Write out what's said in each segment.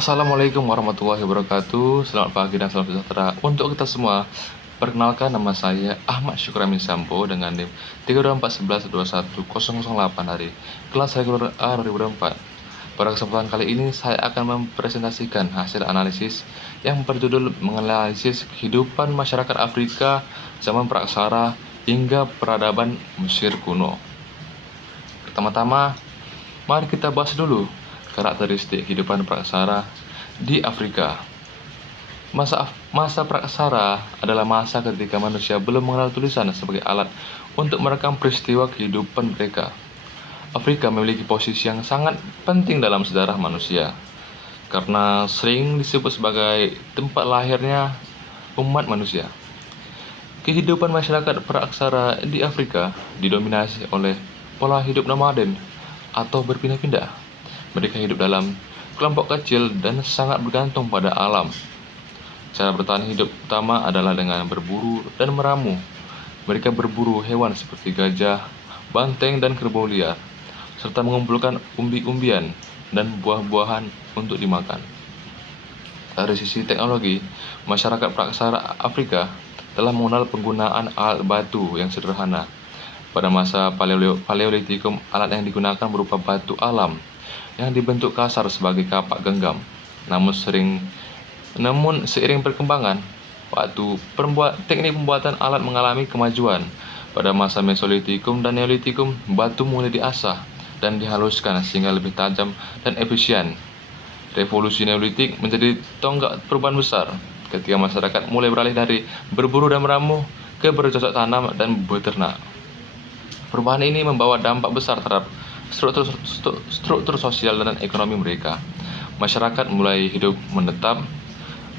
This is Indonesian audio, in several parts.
Assalamualaikum warahmatullahi wabarakatuh. Selamat pagi dan salam sejahtera untuk kita semua. Perkenalkan, nama saya Ahmad Syukramin Sampo dengan NIM 32411211008 dari kelas reguler A 2024. Pada kesempatan kali ini saya akan mempresentasikan hasil analisis yang berjudul menganalisis kehidupan masyarakat Afrika zaman praksara hingga peradaban Mesir kuno. Pertama-tama, mari kita bahas dulu karakteristik kehidupan praksara di Afrika. Masa praksara adalah masa ketika manusia belum mengenal tulisan sebagai alat untuk merekam peristiwa kehidupan mereka. Afrika memiliki posisi yang sangat penting dalam sejarah manusia, karena sering disebut sebagai tempat lahirnya umat manusia. Kehidupan masyarakat praksara di Afrika didominasi oleh pola hidup nomaden atau berpindah-pindah. Mereka hidup dalam kelompok kecil dan sangat bergantung pada alam. Cara bertahan hidup utama adalah dengan berburu dan meramu. Mereka berburu hewan seperti gajah, banteng, dan kerbau liar, serta mengumpulkan umbi-umbian dan buah-buahan untuk dimakan. Dari sisi teknologi, masyarakat praksara Afrika telah mengenal penggunaan alat batu yang sederhana. Pada masa Paleolitikum, alat yang digunakan berupa batu alam yang dibentuk kasar sebagai kapak genggam. Namun seiring perkembangan teknik pembuatan alat mengalami kemajuan. Pada masa Mesolitikum dan Neolitikum, batu mulai diasah dan dihaluskan sehingga lebih tajam dan efisien. Revolusi Neolitik menjadi tonggak perubahan besar ketika masyarakat mulai beralih dari berburu dan meramu ke bercocok tanam dan beternak. Perubahan ini membawa dampak besar terhadap struktur sosial dan ekonomi mereka. Masyarakat mulai hidup menetap,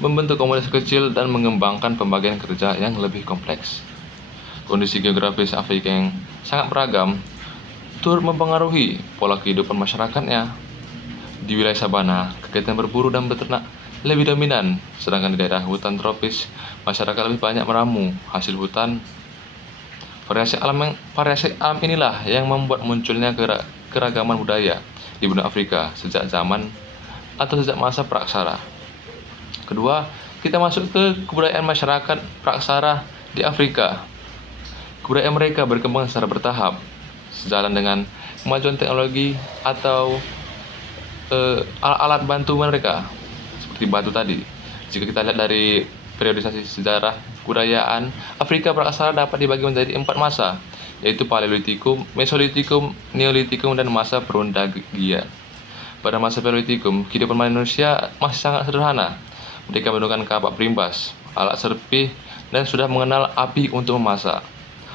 membentuk komunitas kecil, dan mengembangkan pembagian kerja yang lebih kompleks. Kondisi geografis Afrika yang sangat beragam turut mempengaruhi pola kehidupan masyarakatnya. Di wilayah sabana, kegiatan berburu dan beternak lebih dominan, sedangkan di daerah hutan tropis, masyarakat lebih banyak meramu hasil hutan. Variasi alam inilah yang membuat munculnya keragaman budaya di benua Afrika sejak masa praksara. Kedua, kita masuk ke kebudayaan masyarakat praksara di Afrika. Kebudayaan mereka berkembang secara bertahap, sejalan dengan kemajuan teknologi atau alat bantu mereka, seperti batu tadi. Jika kita lihat dari periodisasi sejarah kebudayaan, Afrika praksara dapat dibagi menjadi 4 masa, yaitu Paleolitikum, Mesolitikum, Neolitikum, dan masa Perundagian. Pada masa Paleolitikum, kehidupan manusia masih sangat sederhana. Mereka menggunakan kapak berimbas, alat serpih, dan sudah mengenal api untuk memasak,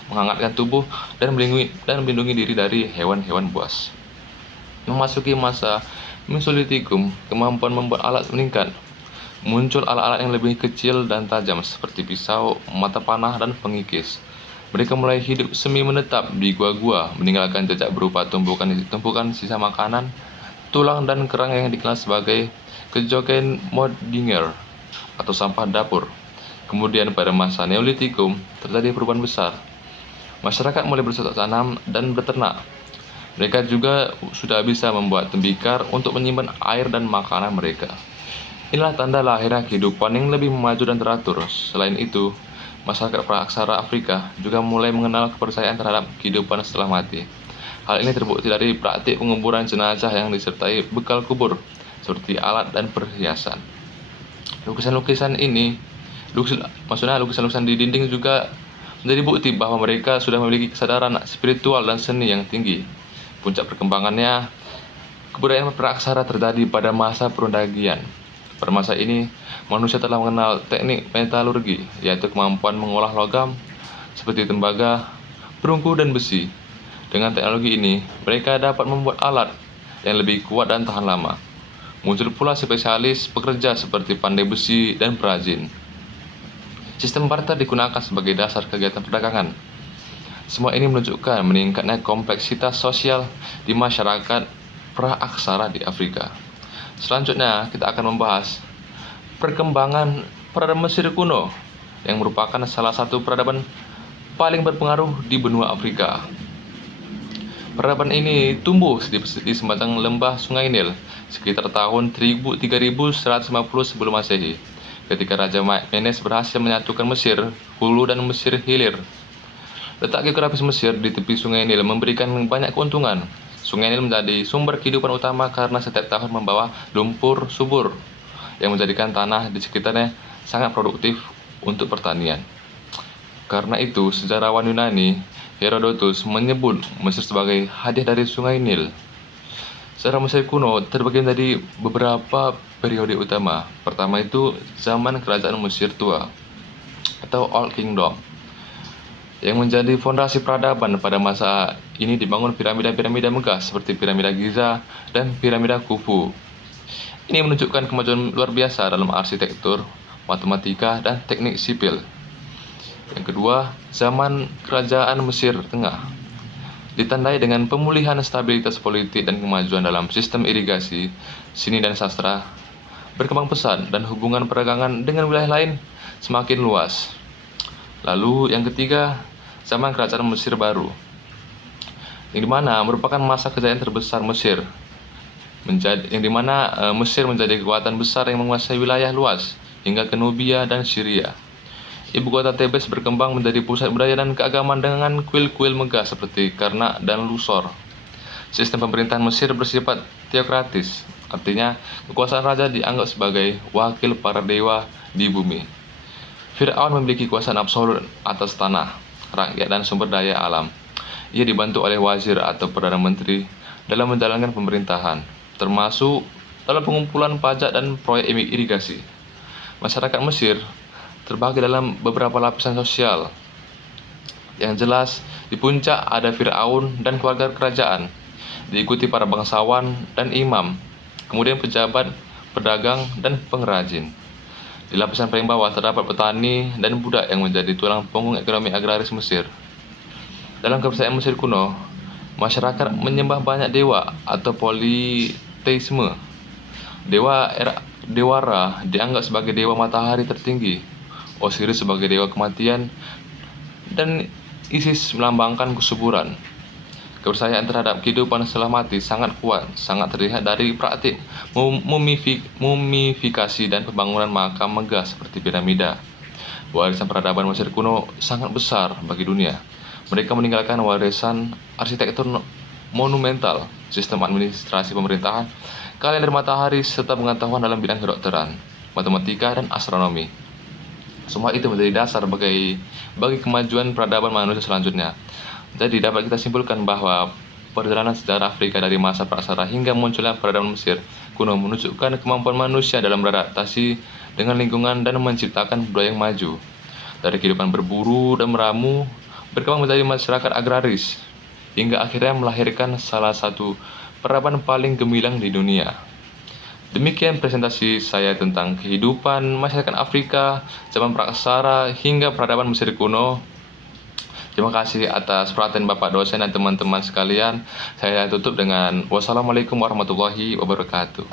menghangatkan tubuh, dan melindungi diri dari hewan-hewan buas. Memasuki masa Mesolitikum, kemampuan membuat alat meningkat. Muncul alat-alat yang lebih kecil dan tajam seperti pisau, mata panah, dan pengikis. Mereka mulai hidup semi menetap di gua-gua, meninggalkan jejak berupa tumpukan sisa makanan, tulang, dan kerang yang dikenal sebagai kejoken Modinger atau sampah dapur. Kemudian pada masa Neolitikum terjadi perubahan besar. Masyarakat mulai bercocok tanam dan beternak. Mereka juga sudah bisa membuat tembikar untuk menyimpan air dan makanan mereka. Inilah tanda lahirnya kehidupan yang lebih maju dan teratur. Selain itu, masyarakat praksara Afrika juga mulai mengenal kepercayaan terhadap kehidupan setelah mati. Hal ini terbukti dari praktik penguburan jenazah yang disertai bekal kubur, seperti alat dan perhiasan. Lukisan-lukisan di dinding juga menjadi bukti bahwa mereka sudah memiliki kesadaran spiritual dan seni yang tinggi. Puncak perkembangannya, kebudayaan praksara terjadi pada masa Perundagian. Pada masa ini, manusia telah mengenal teknik metalurgi, yaitu kemampuan mengolah logam seperti tembaga, perunggu, dan besi. Dengan teknologi ini, mereka dapat membuat alat yang lebih kuat dan tahan lama. Muncul pula spesialis pekerja seperti pandai besi dan perajin. Sistem barter digunakan sebagai dasar kegiatan perdagangan. Semua ini menunjukkan meningkatnya kompleksitas sosial di masyarakat praksara di Afrika. Selanjutnya, kita akan membahas perkembangan peradaban Mesir kuno, yang merupakan salah satu peradaban paling berpengaruh di benua Afrika. Peradaban ini tumbuh di sepanjang lembah Sungai Nil sekitar tahun 3150 sebelum Masehi, ketika Raja Menes berhasil menyatukan Mesir Hulu dan Mesir Hilir. Letak geografis Mesir di tepi Sungai Nil memberikan banyak keuntungan. Sungai Nil menjadi sumber kehidupan utama karena setiap tahun membawa lumpur subur yang menjadikan tanah di sekitarnya sangat produktif untuk pertanian. Karena itu, sejarawan Yunani Herodotus menyebut Mesir sebagai hadiah dari Sungai Nil. Sejarah Mesir kuno terbagi menjadi beberapa periode utama. Pertama itu zaman kerajaan Mesir tua atau Old Kingdom, yang menjadi fondasi peradaban. Pada masa ini dibangun piramida-piramida megah seperti piramida Giza dan piramida Khufu. Ini menunjukkan kemajuan luar biasa dalam arsitektur, matematika, dan teknik sipil. Yang kedua, zaman kerajaan Mesir Tengah ditandai dengan pemulihan stabilitas politik dan kemajuan dalam sistem irigasi, seni dan sastra berkembang pesat dan hubungan perdagangan dengan wilayah lain semakin luas. Lalu yang ketiga, zaman kerajaan Mesir Baru, yang dimana merupakan masa kejayaan terbesar Mesir, Mesir menjadi kekuatan besar yang menguasai wilayah luas hingga ke Nubia dan Syria. Ibu kota Tebes berkembang menjadi pusat budaya dan keagamaan dengan kuil-kuil megah seperti Karnak dan Luxor. Sistem pemerintahan Mesir bersifat teokratis, artinya kekuasaan raja dianggap sebagai wakil para dewa di bumi. Fir'aun memiliki kuasaan absolut atas tanah, rakyat, dan sumber daya alam. Ia dibantu oleh wazir atau perdana menteri dalam menjalankan pemerintahan, termasuk dalam pengumpulan pajak dan proyek irigasi. Masyarakat Mesir terbagi dalam beberapa lapisan sosial. Yang jelas, di puncak ada Firaun dan keluarga kerajaan, diikuti para bangsawan dan imam, kemudian pejabat, pedagang, dan pengrajin. Di lapisan paling bawah terdapat petani dan budak yang menjadi tulang punggung ekonomi agraris Mesir. Dalam kepercayaan Mesir kuno, masyarakat menyembah banyak dewa atau politeisme. Dewa Ra dianggap sebagai dewa matahari tertinggi, Osiris sebagai dewa kematian, dan Isis melambangkan kesuburan. Kepercayaan terhadap kehidupan setelah mati sangat kuat, sangat terlihat dari praktik mumifikasi dan pembangunan makam megah seperti piramida. Warisan peradaban Mesir kuno sangat besar bagi dunia. Mereka meninggalkan warisan arsitektur monumental, sistem administrasi pemerintahan, kalender matahari, serta pengetahuan dalam bidang kedokteran, matematika, dan astronomi. Semua itu menjadi dasar bagi kemajuan peradaban manusia selanjutnya. Jadi dapat kita simpulkan bahwa perjalanan sejarah Afrika dari masa prasejarah hingga munculnya peradaban Mesir kuno menunjukkan kemampuan manusia dalam beradaptasi dengan lingkungan dan menciptakan budaya yang maju. Dari kehidupan berburu dan meramu, berkembang menjadi masyarakat agraris, hingga akhirnya melahirkan salah satu peradaban paling gemilang di dunia. Demikian presentasi saya tentang kehidupan masyarakat Afrika zaman praksara hingga peradaban Mesir kuno. Terima kasih atas perhatian Bapak dosen dan teman-teman sekalian. Saya tutup dengan wassalamualaikum warahmatullahi wabarakatuh.